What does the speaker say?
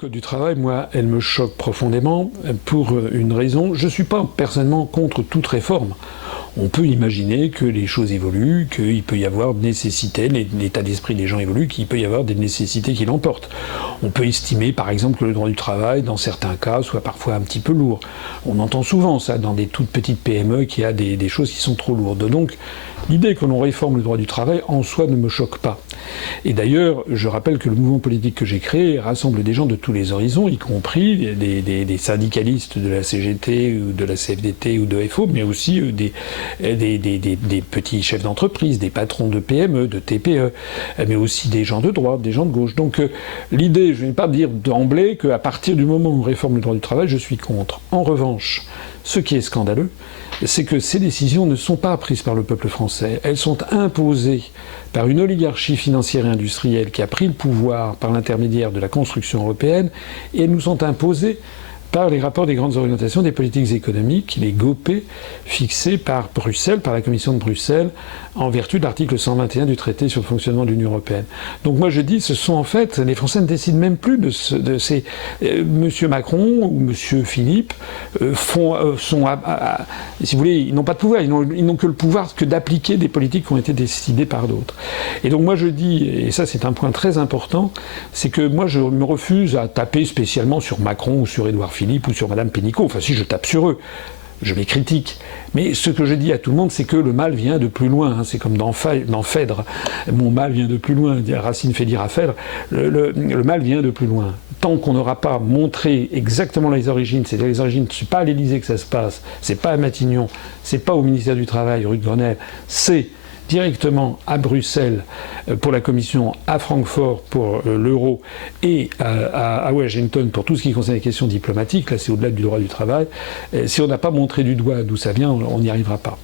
Code du travail, moi, elle me choque profondément pour une raison. Je ne suis pas personnellement contre toute réforme. On peut imaginer que les choses évoluent, qu'il peut y avoir nécessité, l'état d'esprit des gens évolue, qu'il peut y avoir des nécessités qui l'emportent. On peut estimer, par exemple, que le droit du travail, dans certains cas, soit parfois un petit peu lourd. On entend souvent ça dans des toutes petites PME qu'il y a des choses qui sont trop lourdes. Donc, l'idée que l'on réforme le droit du travail, en soi, ne me choque pas. Et d'ailleurs, je rappelle que le mouvement politique que j'ai créé rassemble des gens de tous les horizons, y compris des syndicalistes de la CGT ou de la CFDT ou de FO, mais aussi des petits chefs d'entreprise, des patrons de PME, de TPE, mais aussi des gens de droite, des gens de gauche. Donc l'idée, je ne vais pas dire d'emblée qu'à partir du moment où on réforme le droit du travail, je suis contre. En revanche, ce qui est scandaleux, c'est que ces décisions ne sont pas prises par le peuple français. Elles sont imposées par une oligarchie financière et industrielle qui a pris le pouvoir par l'intermédiaire de la construction européenne, et elles nous sont imposées par les rapports des grandes orientations des politiques économiques, les GOPE, fixés par Bruxelles, par la Commission de Bruxelles, en vertu de l'article 121 du traité sur le fonctionnement de l'Union européenne. Donc moi je dis, ce sont en fait, les Français ne décident même plus de ces... Monsieur Macron ou Monsieur Philippe si vous voulez, ils n'ont pas de pouvoir, ils n'ont que le pouvoir que d'appliquer des politiques qui ont été décidées par d'autres. Et donc moi je dis, et ça c'est un point très important, c'est que moi je me refuse à taper spécialement sur Macron ou sur Édouard Philippe ou sur Madame Pénicaud. Enfin si, je tape sur eux. Je les critique. Mais ce que je dis à tout le monde, c'est que le mal vient de plus loin. C'est comme dans Phèdre. Mon mal vient de plus loin. Racine fait dire à Phèdre. Le mal vient de plus loin. Tant qu'on n'aura pas montré exactement les origines, c'est-à-dire les origines, c'est pas à l'Élysée que ça se passe, c'est pas à Matignon, c'est pas au ministère du Travail, rue de Grenelle, c'est directement à Bruxelles pour la Commission, à Francfort pour l'euro et à Washington pour tout ce qui concerne les questions diplomatiques. Là, c'est au-delà du droit du travail. Si on n'a pas montré du doigt d'où ça vient, on n'y arrivera pas.